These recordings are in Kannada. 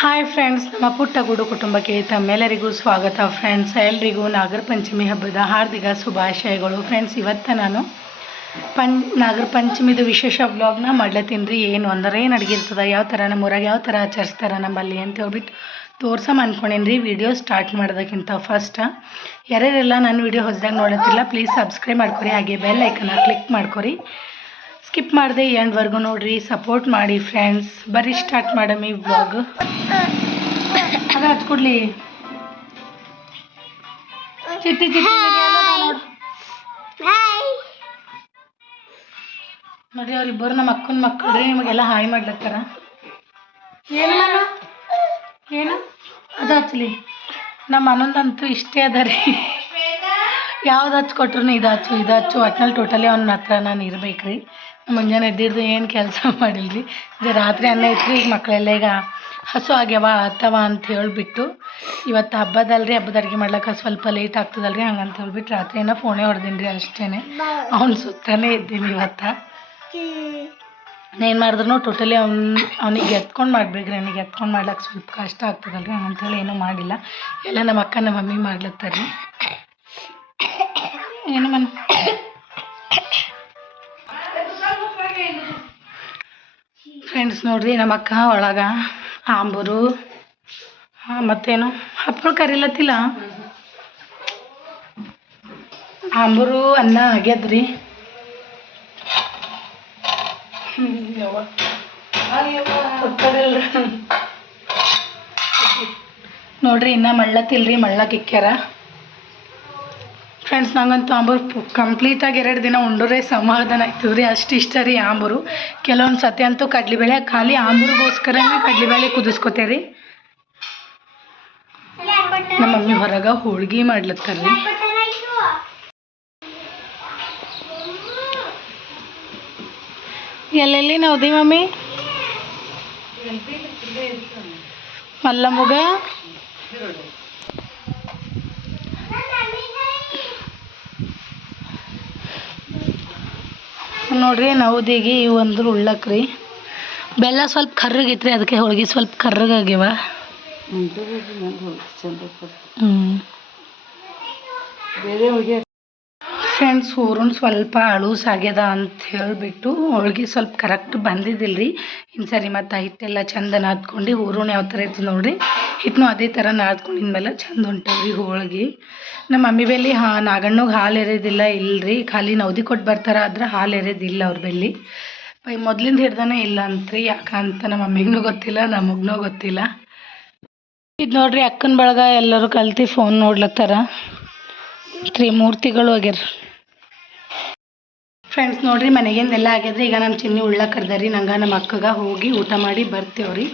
ಹಾಯ್ ಫ್ರೆಂಡ್ಸ್, ನಮ್ಮ ಪುಟ್ಟ ಗೂಡು ಕುಟುಂಬಕ್ಕೆ ತಮ್ಮೆಲ್ಲರಿಗೂ ಸ್ವಾಗತ. ಫ್ರೆಂಡ್ಸ್, ಎಲ್ರಿಗೂ ನಾಗರ ಪಂಚಮಿ ಹಬ್ಬದ ಹಾರ್ದಿಕ ಶುಭಾಶಯಗಳು. ಫ್ರೆಂಡ್ಸ್, ಇವತ್ತು ನಾನು ನಾಗರ ಪಂಚಮಿದು ವಿಶೇಷ ವ್ಲಾಗ್ನ ಮಾಡ್ಲತ್ತೀನಿ ರೀ. ಏನು ಅಂದರೆ ಏನು ಅಡುಗೆ ಇರ್ತದೆ, ಯಾವ ಥರ ನಮ್ಮೂರಾಗ ಯಾವ ಥರ ಆಚರಿಸ್ತಾರೆ ನಮ್ಮಲ್ಲಿ ಅಂತ ಹೇಳ್ಬಿಟ್ಟು ತೋರ್ಸಮ್ಮ ಅಂದ್ಕೊಂಡೇನಿ ರೀ. ವಿಡಿಯೋ ಸ್ಟಾರ್ಟ್ ಮಾಡೋದಕ್ಕಿಂತ ಫಸ್ಟ್ ಯಾರ್ಯಾರೆಲ್ಲ ನನ್ನ ವಿಡಿಯೋ ಹೊಸದಾಗಿ ನೋಡತ್ತಿಲ್ಲ ಪ್ಲೀಸ್ ಸಬ್ಸ್ಕ್ರೈಬ್ ಮಾಡ್ಕೊರಿ, ಹಾಗೆ ಬೆಲ್ ಐಕನ್ನ ಕ್ಲಿಕ್ ಮಾಡ್ಕೊರಿ. ಸ್ಕಿಪ್ ಮಾಡಿದೆ ಎಂಡ್ವರೆಗೂ ನೋಡಿರಿ, ಸಪೋರ್ಟ್ ಮಾಡಿ ಫ್ರೆಂಡ್ಸ್. ಬರೀ ಸ್ಟಾರ್ಟ್ ಮಾಡಮ್ಮಿ ವ್ಲಾಗ್. ಅದು ಹಚ್ಕೊಡ್ಲಿ ಚಿಟ್ಟಿ ಚಿಟ್ಟಿ ನೋಡ್ರಿ, ಅವ್ರಿಬ್ಬರು ನಮ್ಮ ಅಕ್ಕನ ಮಕ್ಕಳು ರೀ. ನಿಮಗೆಲ್ಲ ಹಾಯ್ ಮಾಡ್ಲತ್ತಾರ. ಏನು ಏನು ಅದು ಹಚ್ಚಲಿ. ನಮ್ಮ ಅನ್ನೊಂದಂತೂ ಇಷ್ಟೇ ಅದ ರೀ. ಯಾವ್ದು ಹಚ್ಕೊಟ್ರು ಇದು ಹಚ್ಚು ಒಟ್ನಲ್ಲಿ ಟೋಟಲಿ ಅವ್ನ ಹತ್ರ ನಾನು ಇರ್ಬೇಕ್ರಿ. ಮುಂಜಾನೆ ಎದ್ದಿದ್ದು ಏನು ಕೆಲಸ ಮಾಡಿಲ್ರಿ. ಇದು ರಾತ್ರಿ ಅನ್ನ ಇತ್ತು. ಈಗ ಮಕ್ಕಳೆಲ್ಲ ಈಗ ಹಸು ಆಗ್ಯಾವ ಅಥವಾ ಅಂತ ಹೇಳಿಬಿಟ್ಟು ಇವತ್ತು ಹಬ್ಬದಲ್ರಿ, ಹಬ್ಬದ ಅಡುಗೆ ಮಾಡ್ಲಿಕ್ಕೆ ಸ್ವಲ್ಪ ಲೇಟ್ ಆಗ್ತದಲ್ರಿ, ಹಂಗಂತ ಹೇಳ್ಬಿಟ್ಟು ರಾತ್ರಿ ಏನೋ ಫೋನೇ ಹೊಡೆದೀನಿ ರೀ. ಅಷ್ಟೇ ಅವ್ನ ಸುತ್ತಾನೇ ಇದ್ದೀನಿ ಇವತ್ತು. ಏನು ಮಾಡಿದ್ರು ಟೋಟಲಿ ಅವ್ನಿಗೆ ಎತ್ಕೊಂಡು ಮಾಡ್ಬೇಕ್ರಿ. ನನಗೆ ಎತ್ಕೊಂಡು ಮಾಡ್ಲಿಕ್ಕೆ ಸ್ವಲ್ಪ ಕಷ್ಟ ಆಗ್ತದಲ್ರಿ, ಹಂಗಂತೇಳಿ ಏನೂ ಮಾಡಿಲ್ಲ. ಎಲ್ಲ ನಮ್ಮ ಅಕ್ಕ ನಮ್ಮ ಮಮ್ಮಿ ಮಾಡ್ಲತ್ತಾರೆ. ಏನು ಫ್ರೆಂಡ್ಸ್ ನೋಡ್ರಿ, ನಮ್ಮ ಅಕ್ಕ ಒಳಗೆ ಆಂಬೂರು ಮತ್ತೇನು ಹಪ್ಪಳ ಕರಿಲತ್ತಿಲ್ಲ, ಆಂಬೂರು ಅನ್ನ ಆಗ್ಯದ್ರಿ. ನೋಡ್ರಿ ಇನ್ನ ಮಳ್ಳತ್ತಿಲ್ರಿ, ಮಳ್ಳಕ್ಕೆ ಇಕ್ಕ್ಯಾರ. ಫ್ರೆಂಡ್ಸ್, ನಂಗಂತೂ ಆಂಬೂರು ಕಂಪ್ಲೀಟಾಗಿ 2 ದಿನ ಉಂಡ್ರೆ ಸಮಾಧಾನ ಆಯ್ತದೆ ರೀ. ಅಷ್ಟು ಇಷ್ಟ ರೀ ಆಂಬೂರು. ಕೆಲವೊಂದು ಸತಿ ಅಂತೂ ಕಡ್ಲಿಬೇಳೆ ಖಾಲಿ ಆಂಬೂರಿಗೋಸ್ಕರನೇ ಕಡ್ಲಿಬೇಳೆ ಕುದಿಸ್ಕೊತೇರಿ. ನಮ್ಮ ಮಮ್ಮಿ ಹೊರಗೆ ಹೋಳ್ಗೆ ಮಾಡ್ಲತ್ತಾರ್ರಿ. ಎಲ್ಲೆಲ್ಲಿ ನಾವ್ದಿ ಮಮ್ಮಿ ಮಲ್ಲಮ್ಮಗ ನೋಡ್ರಿ. ನವದಿಗೆ ಇವು ಅಂದ್ರೆ ಉಳ್ಳಕ್ರಿ. ಬೆಲ್ಲ ಸ್ವಲ್ಪ ಕರ್ರಗಿತ್ರಿ, ಅದಕ್ಕೆ ಹೋಳ್ಗೆ ಸ್ವಲ್ಪ ಕರ್ರಗಾಗ್ಯವ. ಫ್ರೆಂಡ್ಸ್, ಹೂರಣ ಸ್ವಲ್ಪ ಅಳೂಸ್ ಆಗ್ಯದ ಅಂತ ಹೇಳಿಬಿಟ್ಟು ಹೋಳ್ಗೆ ಸ್ವಲ್ಪ ಕರೆಕ್ಟ್ ಬಂದಿದ್ದಿಲ್ರಿ. ಇನ್ನು ಸರಿ ಮತ್ತು ಹಿಟ್ಟೆಲ್ಲ ಚಂದ ನಾದ್ಕೊಂಡು ಹೂರಣ ಯಾವ ಥರ ಇರ್ತದೆ ನೋಡಿರಿ, ಹಿಟ್ಟನು ಅದೇ ಥರ ನಾದ್ಕೊಂಡಿದ್ಮೇಲೆ ಚಂದ ಹೊಂಟವ್ರಿ ಹೋಳ್ಗೆ. ನಮ್ಮ ಮಮ್ಮಿ ಬೆಲ್ಲಿ ನಾಗಣ್ಣಗೆ ಹಾಲು ಎರೆಯೋದಿಲ್ಲ ಇಲ್ಲರಿ, ಖಾಲಿ ನವದಿ ಕೊಟ್ಟು ಬರ್ತಾರೆ, ಆದ್ರೆ ಹಾಲು ಎರೆಯೋದಿಲ್ಲ ಅವ್ರ ಬೆಲ್ಲಿ. ಮೊದಲಿಂದ ಹಿಡ್ದಾನೆ ಇಲ್ಲ ಅಂತ್ರಿ. ಯಾಕಂತ ನಮ್ಮ ಮಮ್ಮಿಗೂ ಗೊತ್ತಿಲ್ಲ, ನಮಗೂ ಗೊತ್ತಿಲ್ಲ. ಇದು ನೋಡ್ರಿ, ಅಕ್ಕನ ಬಳಗ ಎಲ್ಲರೂ ಕಲ್ತು ಫೋನ್ ನೋಡ್ಲತ್ತಾರ. 3 ತಿಂಗಳು ಹೋಗ್ಯಾರ. ಫ್ರೆಂಡ್ಸ್ ನೋಡ್ರಿ, ಮನೆಗಿಂದೆಲ್ಲ ಆಗ್ಯದ್ರಿ. ಈಗ ನಮ್ಮ ಚಿನ್ನಿ ಉಳ್ಳ ಕರ್ದಾರಿ. ನಂಗೆ ನಮ್ಮ ಅಕ್ಕಗೆ ಹೋಗಿ ಊಟ ಮಾಡಿ ಬರ್ತೇವ್ರಿ.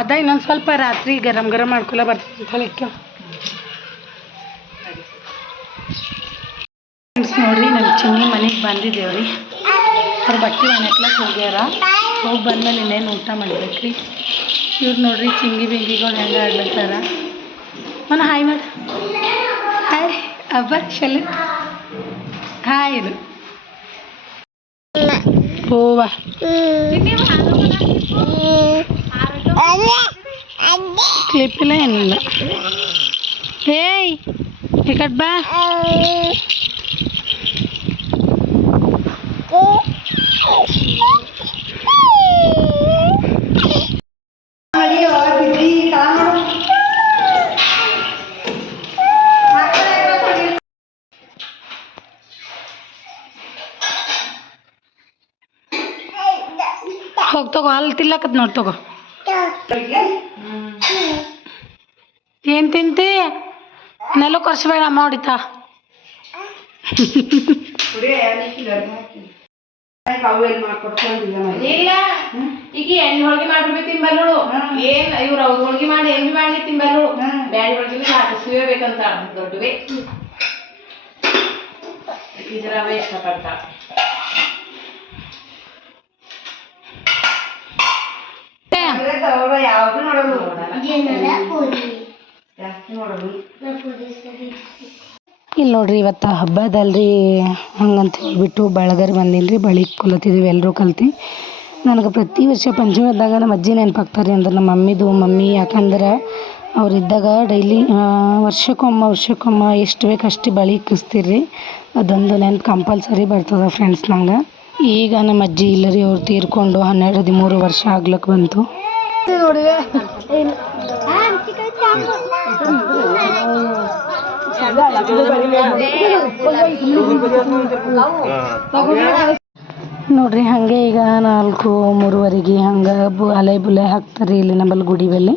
ಅದ ಇನ್ನೊಂದು ಸ್ವಲ್ಪ ರಾತ್ರಿ ಗರಂ ಗರಂ ಮಾಡ್ಕೊಳ ಬರ್ತೀನಿ ಅಂತ ಹೇಳಿಕ್ಕೆ. ಫ್ರೆಂಡ್ಸ್ ನೋಡ್ರಿ, ನಮ್ಮ ಚಿನ್ನಿ ಮನೆಗೆ ಬಂದಿದ್ದೇವ್ರಿ. ಅವ್ರ ಬಟ್ಟೆ ಒಣಗ್ಲಕ್ಕೆ ಹೋಗ್ಯಾರ. ಹೋಗಿ ಬಂದ್ಮೇಲೆ ಇನ್ನೇನು ಊಟ ಮಾಡ್ಬೇಕ್ರಿ. ಇವ್ರು ನೋಡ್ರಿ ಚಿಂಗಿ ಬಿಂಗಿಗಳು ಹೆಂಗೆ ಆಡ್ಲತ್ತಾರ. ಮನ ಹಾಯ್ ಮಾಡ. ಹಾಯ್ ಅಬ್ಬ ಶಲ್ ಹಾಯ್ ಇದು ಓವಾ ಕ್ಲಿಪ್ ಇಲ್ಲ ಏನಿಲ್ಲ. ಏಯ್ ಈ ಕಡೆ ಬಾ. ಹೋಗಿ ತಗೋ, ಅಲ್ಲಿ ತಿಲ್ಲಕತ್ ನೋಡಿ ತಗೋ. ಏನು ತಿಂತಿ? ನೆಲ ಕೊರ್ಸ್ಬೇಡ, ಅಮ್ಮ ಹೊಡಿತಾ. ಇಲ್ಲ ಈಗ ಹೆಣ್ಣು ಹೋಳಿಗೆ ಮಾಡ್ಬಿಟ್ಟು ತಿಂಬಲ್ಲು. ಏನ್ ಇವ್ರು ಅವ್ರು ಹೋಳಿಗೆ ಮಾಡಿ ಹೆಂಗ್ ಮಾಡಿ ತಿಂಬಲ್ಲು. ಬ್ಯಾಳಿ ಹೋಳಿಗೆ ಹಾಕಿಸುವೇ ಬೇಕಂತ ದೊಡ್ಡವೇ ಇದ್ರವೇ ಇಷ್ಟಪಡ್ತಾ. ಯಾವ್ದು ನೋಡೋದು ಜಾಸ್ತಿ ನೋಡೋದು. ಇಲ್ಲಿ ನೋಡ್ರಿ ಇವತ್ತು ಹಬ್ಬದಲ್ರಿ ಹಂಗಂತ ಹೇಳ್ಬಿಟ್ಟು ಬಳಗರ್ ಬಂದಿನಿ ಬಳಿ ಕಲತಿದ್ದೀವಿ ಎಲ್ಲರೂ ಕಲ್ತು. ನನಗೆ ಪ್ರತಿ ವರ್ಷ ಪಂಚಮಿ ಆದಾಗ ನಮ್ಮ ಅಜ್ಜಿ ನೆನಪಾಗ್ತಾರೆ ಅಂದ್ರೆ ನಮ್ಮ ಮಮ್ಮಿ ಯಾಕಂದ್ರೆ ಅವರಿದ್ದಾಗ ಡೈಲಿ ವರ್ಷಕ್ಕೊಮ್ಮ ಎಷ್ಟು ಬೇಕು ಅಷ್ಟು ಬಳೆ ಇಕ್ಕಿಸ್ತೀರಿ. ಅದೊಂದು ನೆನ್ಪು ಕಂಪಲ್ಸರಿ ಬರ್ತದೆ ಫ್ರೆಂಡ್ಸ್ ನಂಗೆ. ಈಗ ನಮ್ಮ ಅಜ್ಜಿ ಇಲ್ಲರಿ ಅವ್ರು ತೀರ್ಕೊಂಡು 12-13 ವರ್ಷ ಆಗ್ಲಕ್ಕೆ ಬಂತು. ನೋಡ್ರಿ ಹಾಗೆ ಈಗ 4-3ವರೆಗೆ ಹಂಗೆ ಅಲೆ ಬುಲೆ ಹಾಕ್ತಾರೆ ಇಲ್ಲಿ ನಮ್ಮಲ್ಲಿ ಗುಡಿ ಬಲ್ಲಿ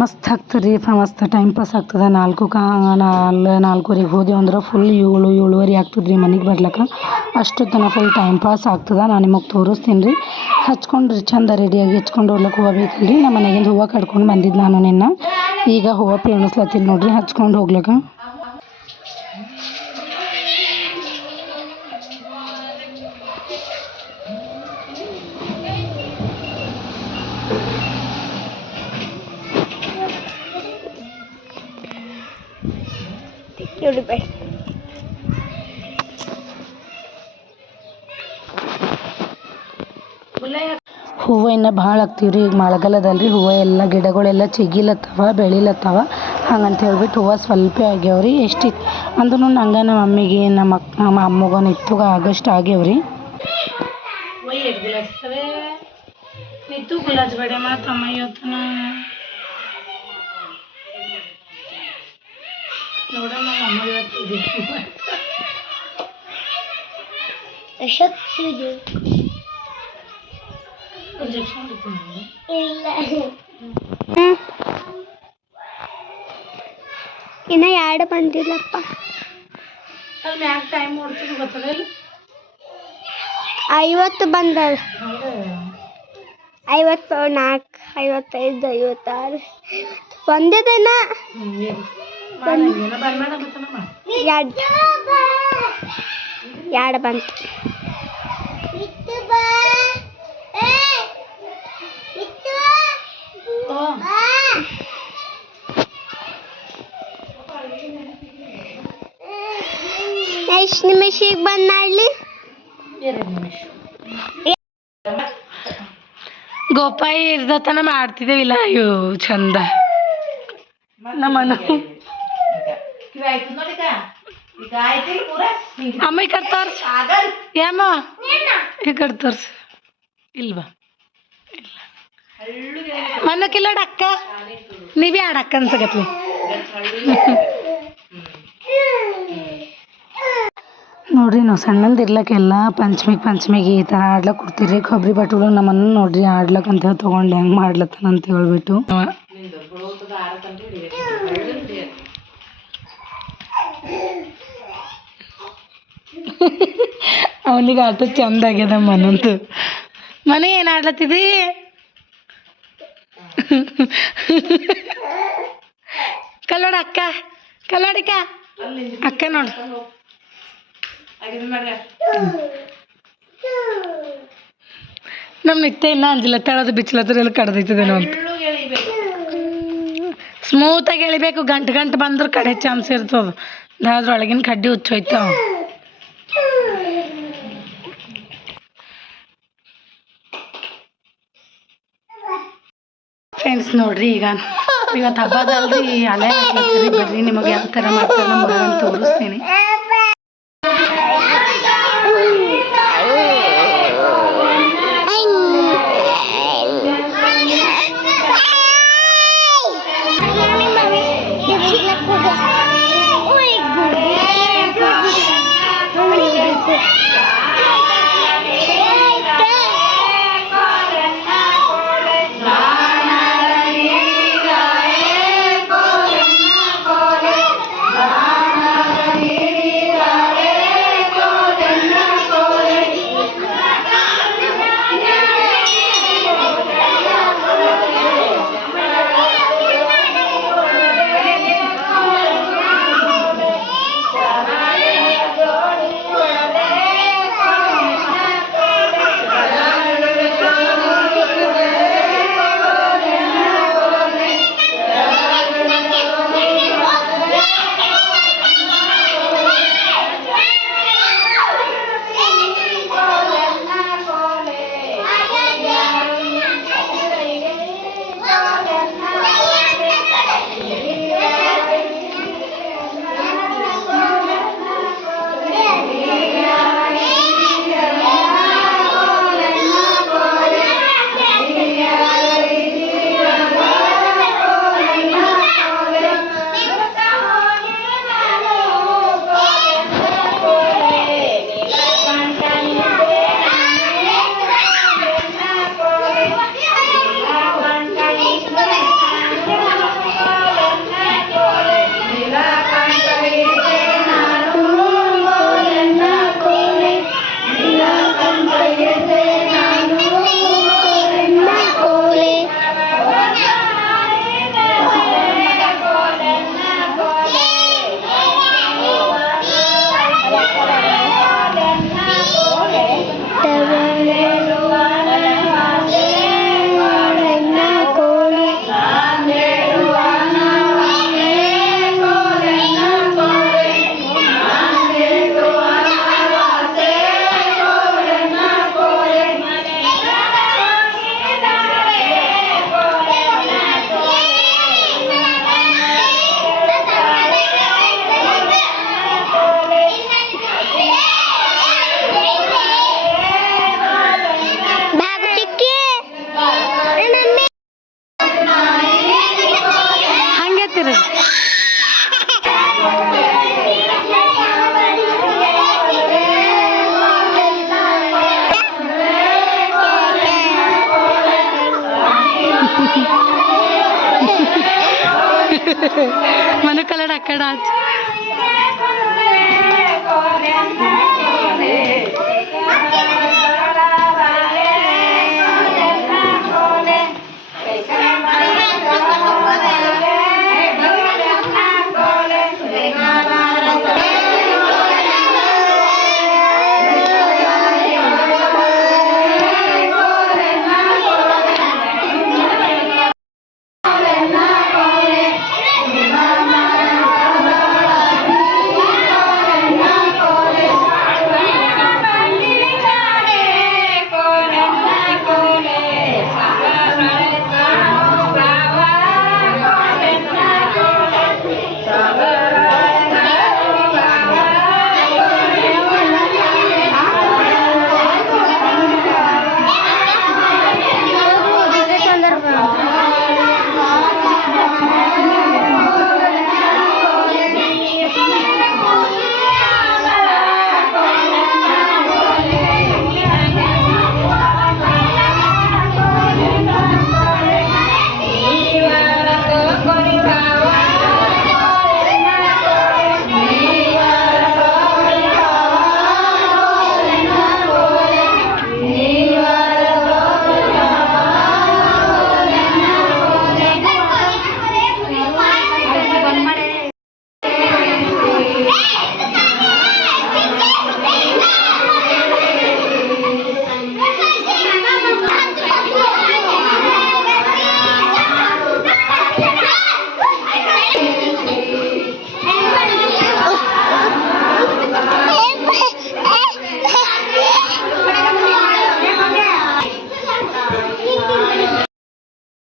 ಮಸ್ತ್ ಹಾಕ್ತಾರೆ ಮಸ್ತ್ ಟೈಮ್ ಪಾಸ್ ಆಗ್ತದೆ. 4-4:30 ಹೋದೆವು ಅಂದ್ರೆ ಫುಲ್ 7-7:30 ಆಗ್ತದೆ ರೀ ಮನೆಗೆ ಬರ್ಲಿಕ್ಕೆ. ಅಷ್ಟು ತನಕ ಫುಲ್ ಟೈಮ್ ಪಾಸ್ ಆಗ್ತದೆ. ನಾನು ನಿಮಗೆ ತೋರಿಸ್ತೀನಿ ರೀ. ಹಚ್ಕೊಂಡ್ರಿ ಚಂದ ರೆಡಿಯಾಗಿ ಹಚ್ಕೊಂಡು ಹೋಗ್ಲಿಕ್ಕೆ ಹೂವು ಬೇಕಲ್ರಿ. ನಮ್ಮ ಮನೆಗಿಂದ ಹೂವು ಕಟ್ಕೊಂಡು ಬಂದಿದ್ದು ನಾನು ನಿನ್ನ. ಈಗ ಹೂವು ಪೇಣಿಸ್ಲತ್ತೀನಿ ನೋಡ್ರಿ ಹಚ್ಕೊಂಡು ಹೋಗ್ಲಿಕ್ಕೆ. ಹೂವು ಇನ್ನು ಭಾಳ ಆಗ್ತೀವಿ ರೀ. ಈಗ ಮಳೆಗಾಲದಲ್ರಿ ಹೂವು ಎಲ್ಲ ಗಿಡಗಳೆಲ್ಲ ಚಿಗಿಲತ್ತವ ಬೆಳಿಲತ್ತವ. ಹಂಗಂತ ಹೇಳ್ಬಿಟ್ಟು ಹೂವು ಸ್ವಲ್ಪ ಆಗ್ಯಾವ್ರಿ. ಎಷ್ಟಿತ್ತು ಅಂದ್ರೂ ನಂಗೆ ನಮ್ಮ ಮಮ್ಮಿಗೆ ನಮ್ಮ ಅಮ್ಮಗ ನಿತ್ತುಗ ಆಗಸ್ಟ್ ಆಗ್ಯಾವ್ರಿ. ನಿತ್ತು ಗುಲಾಜ್ ಬೇಡ ಮಾತಮ್ಮ ಇವತ್ತನ ನೋಡಮ್ಮ ಅಮ್ಮ ಇವತ್ತು ಇನ್ನ 2 ಬಂದಿಲ್ಲಪ್ಪ. ಅಲ್ಲಿ ಮ್ಯಾಗ ಟೈಮ್ ನೋಡ್ತೀನಿ ಗೊತ್ತದ 50 ಬಂದದ. 54, 55, 56 ಬಂದಿದ್ದೇನ. 2 ಬಂತು. ಎಷ್ಟು ನಿಮಿಷಕ್ಕೆ ಬಂದ್ ಮಾಡ್ಲಿ? 2 ನಿಮಿಷ. ಗೋಪಾಯಿ ಇರ್ದತನ ಮಾಡ್ತಿದ್ದೇವಿಲ್ಲ. ಅಯ್ಯೋ ಚಂದ ನಮ್ಮನ ಅಮ್ಮ ಈ ಕಡೆ ತೋರ್ಸ ಯಾಮ ಈ ಕಡೆ ತೋರ್ಸ ಇಲ್ವಾ ಮನ್ನಕ್ಕಿಲ್ಲೋಡ ಅಕ್ಕ ನೀವೇ ಆಡಕ್ಕ ಅನ್ಸಗತ್ಲಿ. ನೋಡ್ರಿ ನಾವು ಸಣ್ಣಂದಿರ್ಲಕ್ಕೆಲ್ಲ ಪಂಚಮಿಗೆ ಈ ಥರ ಆಡ್ಲಕ್ಕೆ ಕೊಡ್ತೀರಿ. ಕೊಬ್ಬರಿ ಬಟ್ಟಲು ನಮ್ಮನ್ನ ನೋಡ್ರಿ ಆಡ್ಲಕ್ಕೆ ಅಂತ ಹೇಳಿ ತೊಗೊಂಡು ಹೆಂಗೆ ಮಾಡ್ಲತ್ತಾನ ಅಂತ ಹೇಳ್ಬಿಟ್ಟು ಅವನಿಗೆ ಆಟ ಚಂದ ಆಗ್ಯದ. ಮನಂತು ಮನೆ ಏನು ಆಡ್ಲತ್ತಿದಿ? ಕಲ್ಲೋಡ ಅಕ್ಕ ಕಲ್ಲೋಡಿಕ ಅಕ್ಕ ನೋಡು ನಮ್ಮ ನಿತ್ಯ ಇನ್ನ ಅಂಜಿಲ್ಲ ತಳದು ಬಿಚ್ಚಲತ್ರ ಎಲ್ಲ ಕಡ್ದೈತದೇನೋ ಅಂತ. ಸ್ಮೂತಾಗಿ ಎಳಿಬೇಕು. ಗಂಟು ಬಂದ್ರೆ ಕಡೆ ಚಾನ್ಸ್ ಇರ್ತದೆ. ಅದ್ರೊಳಗಿನ ಕಡ್ಡಿ ಹುಚ್ಚೋಯ್ತಾವ. ಫ್ರೆಂಡ್ಸ್ ನೋಡ್ರಿ ಈಗ ಇವತ್ತು ಹಬ್ಬದಲ್ರಿ ಅಲೆ ಹಾಕ್ಲತ್ತೀರಿ. ಬರ್ರಿ ನಿಮಗೆ ಯಾವ ಥರ ಮಾಡ್ತಾರೆ ಅಂತ ತೋರಿಸ್ತೀನಿ. ಕಡೆ ಆಚೆ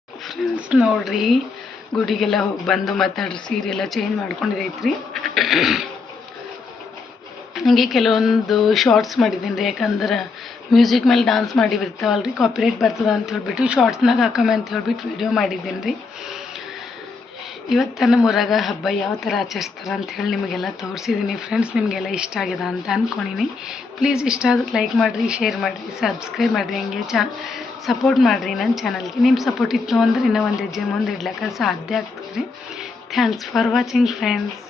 ಫ್ರೆಂಡ್ಸ್ ನೋಡ್ರಿ ಗುಡಿಗೆಲ್ಲ ಹೋಗಿ ಬಂದು ಮಾತಾಡ್ರಿ ಸೀರೆ ಎಲ್ಲ ಚೇಂಜ್ ಮಾಡ್ಕೊಂಡಿದ್ದೈತ್ರಿ. ಹಂಗೆ ಕೆಲವೊಂದು ಶಾರ್ಟ್ಸ್ ಮಾಡಿದ್ದೀನಿ ರೀ, ಯಾಕಂದ್ರೆ ಮ್ಯೂಸಿಕ್ ಮೇಲೆ ಡ್ಯಾನ್ಸ್ ಮಾಡಿರ್ತಾವಲ್ಲ ರೀ, ಕಾಪಿರೈಟ್ ಬರ್ತದೆ ಅಂತ ಹೇಳ್ಬಿಟ್ಟು ಶಾರ್ಟ್ಸ್ನಾಗ ಹಾಕಮ್ಮೆ ಅಂತ ಹೇಳ್ಬಿಟ್ಟು ವಿಡಿಯೋ ಮಾಡಿದ್ದೀನಿ ರೀ. ಇವತ್ತು ನಮ್ಮ ಊರಾಗ ಹಬ್ಬ ಯಾವ ಥರ ಆಚರಿಸ್ತಾರೆ ಅಂಥೇಳಿ ನಿಮಗೆಲ್ಲ ತೋರಿಸಿದ್ದೀನಿ ಫ್ರೆಂಡ್ಸ್. ನಿಮಗೆಲ್ಲ ಇಷ್ಟ ಆಗಿದೆ ಅಂತ ಅಂದ್ಕೊಂಡಿನಿ. ಪ್ಲೀಸ್ ಇಷ್ಟ ಆದ್ರೆ ಲೈಕ್ ಮಾಡಿರಿ, ಶೇರ್ ಮಾಡಿರಿ, ಸಬ್ಸ್ಕ್ರೈಬ್ ಮಾಡಿರಿ, ಹಂಗೆ ಸಪೋರ್ಟ್ ಮಾಡಿರಿ ನನ್ನ ಚಾನಲ್ಗೆ. ನಿಮ್ಮ ಸಪೋರ್ಟ್ ಇತ್ತು ಅಂದ್ರೆ ಇನ್ನೂ ಒಂದು ಹೆಜ್ಜೆ ಮುಂದೆ ಇಡ್ಲಿಕ್ಕೆ ಸಾಧ್ಯ ಆಗ್ತದೆ ರೀ. Thanks for watching friends.